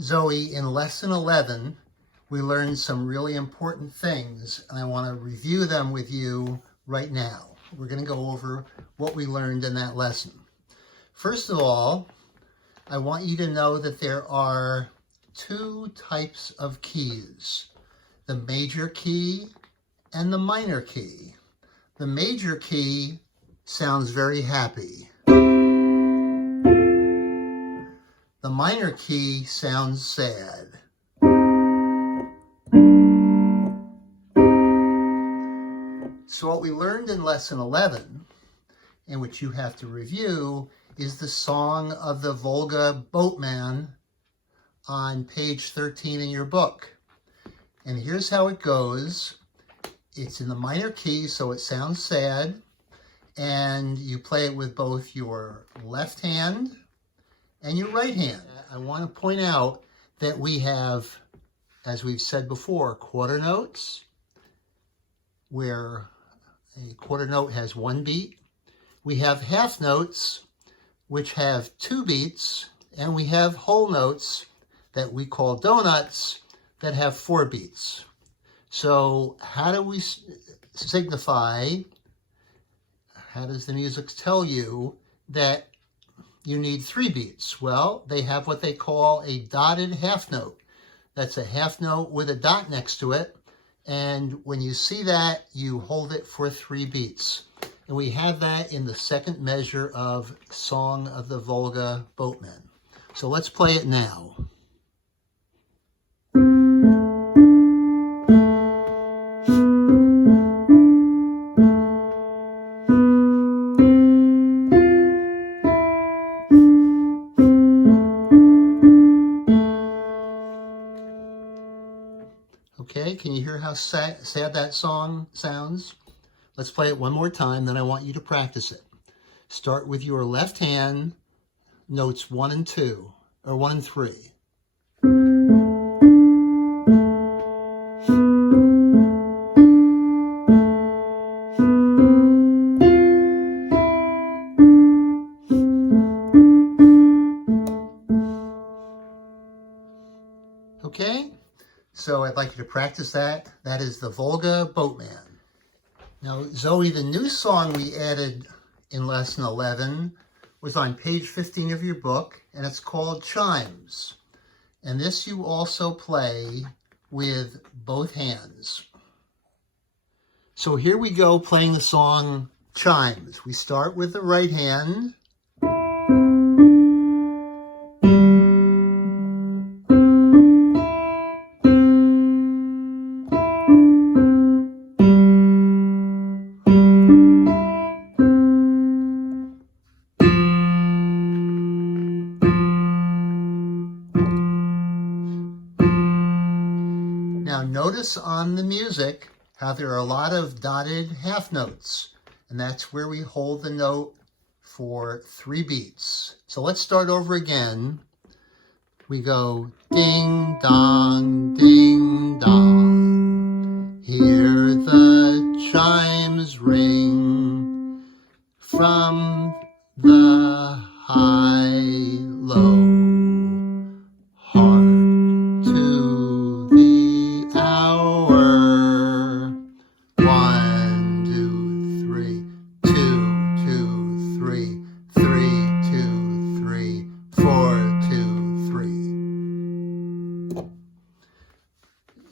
Zoe, in lesson 11, we learned some really important things, and I want to review them with you right now. We're going to go over what we learned in that lesson. First of all, I want you to know that there are two types of keys, the major key and the minor key. The major key sounds very happy. The minor key sounds sad. So what we learned in lesson 11, and which you have to review, is the song of the Volga boatman on page 13 in your book. And here's how it goes. It's in the minor key, so it sounds sad, and you play it with both your left hand and your right hand. I want to point out that we have, as we've said before, quarter notes, where a quarter note has one beat. We have half notes, which have two beats, and we have whole notes that we call donuts that have four beats. So how do we signify, how does the music tell you that you need three beats? Well, they have what they call a dotted half note. That's a half note with a dot next to it. And when you see that, you hold it for three beats. And we have that in the second measure of Song of the Volga Boatman. So let's play it now. Okay, can you hear how sad that song sounds? Let's play it one more time, then I want you to practice it. Start with your left hand, notes 1 and 2, or 1 and 3. Okay? So I'd like you to practice that. That is the Volga Boatman. Now, Zoe, the new song we added in lesson 11 was on page 15 of your book, and it's called Chimes. And this you also play with both hands. So here we go playing the song Chimes. We start with the right hand. Now notice on the music how there are a lot of dotted half notes, and that's where we hold the note for three beats. So let's start over again. We go ding dong, ding dong. Hear the chimes ring from the high low.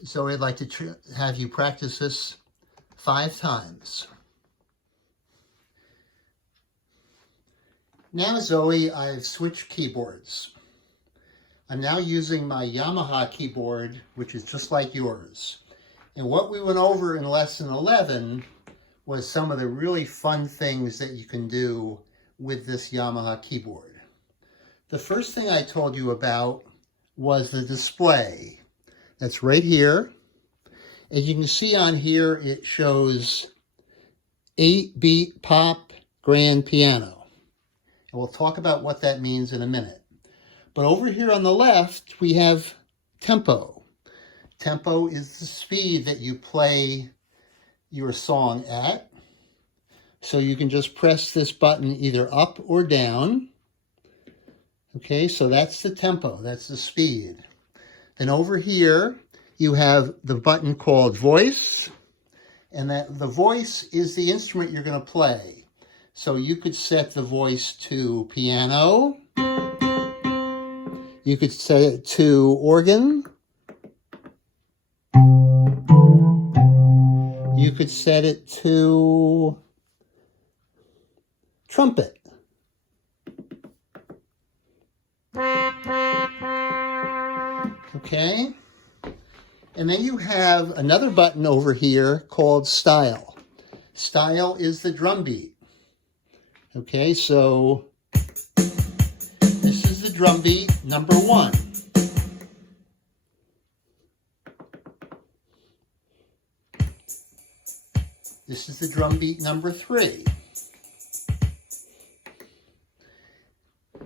So I'd like to have you practice this 5 times. Now, Zoe, I've switched keyboards. I'm now using my Yamaha keyboard, which is just like yours. And what we went over in lesson 11 was some of the really fun things that you can do with this Yamaha keyboard. The first thing I told you about was the display. That's right here. And you can see on here it shows 8-beat pop grand piano. And we'll talk about what that means in a minute. But over here on the left, we have tempo. Tempo is the speed that you play your song at. So you can just press this button either up or down. Okay, so that's the tempo, that's the speed. Then over here, you have the button called voice, and that the voice is the instrument you're going to play. So you could set the voice to piano. You could set it to organ. You could set it to trumpet. Okay? And then you have another button over here called style. Style is the drum beat. Okay, so this is the drum beat number 1. This is the drum beat number 3.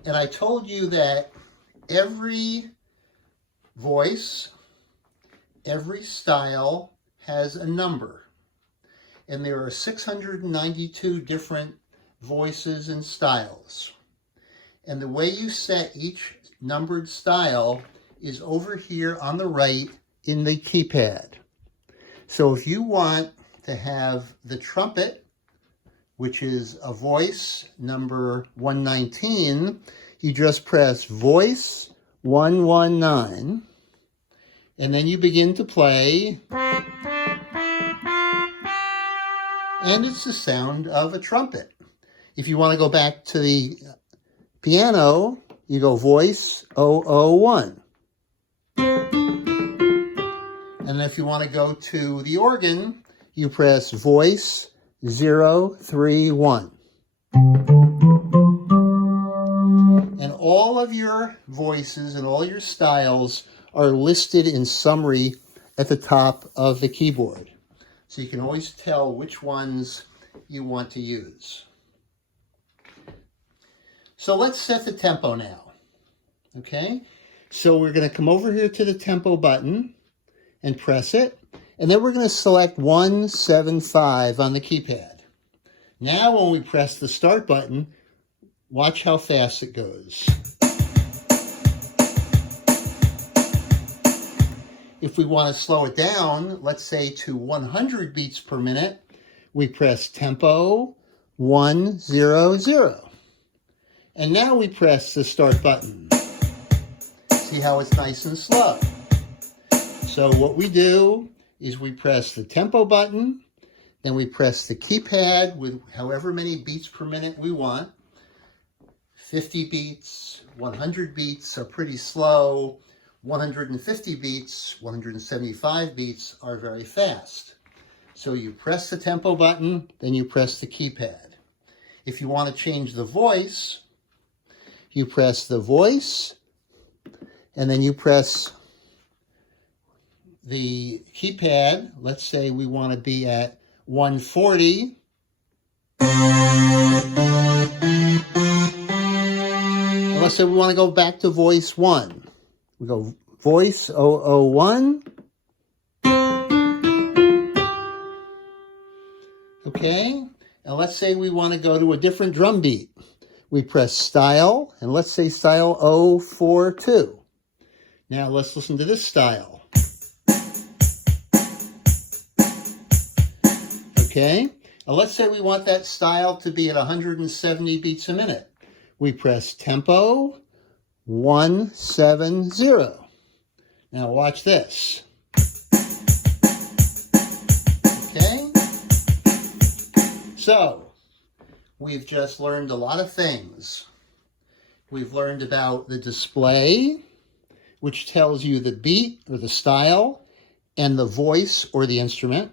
And I told you that every voice, every style has a number. And there are 692 different voices and styles. And the way you set each numbered style is over here on the right in the keypad. So if you want to have the trumpet, which is a voice number 119, you just press voice 119, and then you begin to play, and it's the sound of a trumpet. If you want to go back to the piano, you go voice 001. And if you want to go to the organ, you press voice 031. And all of your voices and all your styles are listed in summary at the top of the keyboard. So you can always tell which ones you want to use. So let's set the tempo now. Okay? So we're going to come over here to the tempo button and press it. And then we're going to select 175 on the keypad. Now when we press the start button, watch how fast it goes. If we want to slow it down, let's say to 100 beats per minute, we press tempo 100. And now we press the start button. See how it's nice and slow. So what we do is we press the tempo button, then we press the keypad with however many beats per minute we want. 50 beats, 100 beats are pretty slow. 150 beats, 175 beats are very fast. So you press the tempo button, then you press the keypad. If you want to change the voice, you press the voice, and then you press the keypad. Let's say we want to be at 140. And let's say we want to go back to voice 1. We go voice 001. Okay, and let's say we want to go to a different drum beat. We press style, and let's say style 042. Now let's listen to this style. Okay, and let's say we want that style to be at 170 beats a minute. We press tempo 170. Now watch this. Okay, so we've just learned a lot of things. We've learned about the display, which tells you the beat or the style and the voice or the instrument.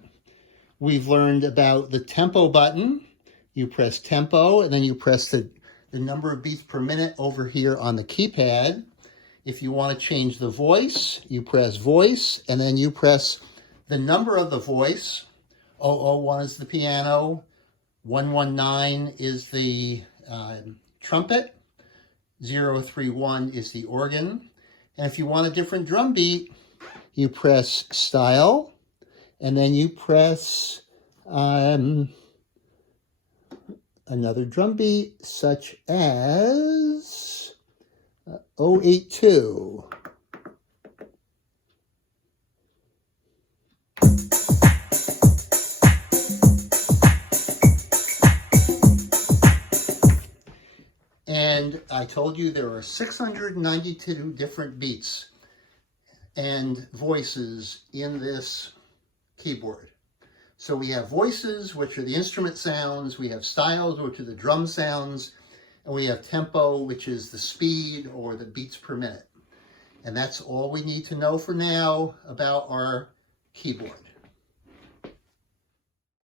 We've learned about the tempo button. You press tempo, and then you press the number of beats per minute over here on the keypad. If you want to change the voice, you press voice, and then you press the number of the voice. 001 is the piano. 119 is the trumpet. 031 is the organ. And if you want a different drum beat, you press style, and then you press another drum beat, such as 082. I told you there are 692 different beats and voices in this keyboard. So we have voices, which are the instrument sounds, we have styles, which are the drum sounds, and we have tempo, which is the speed or the beats per minute. And that's all we need to know for now about our keyboard.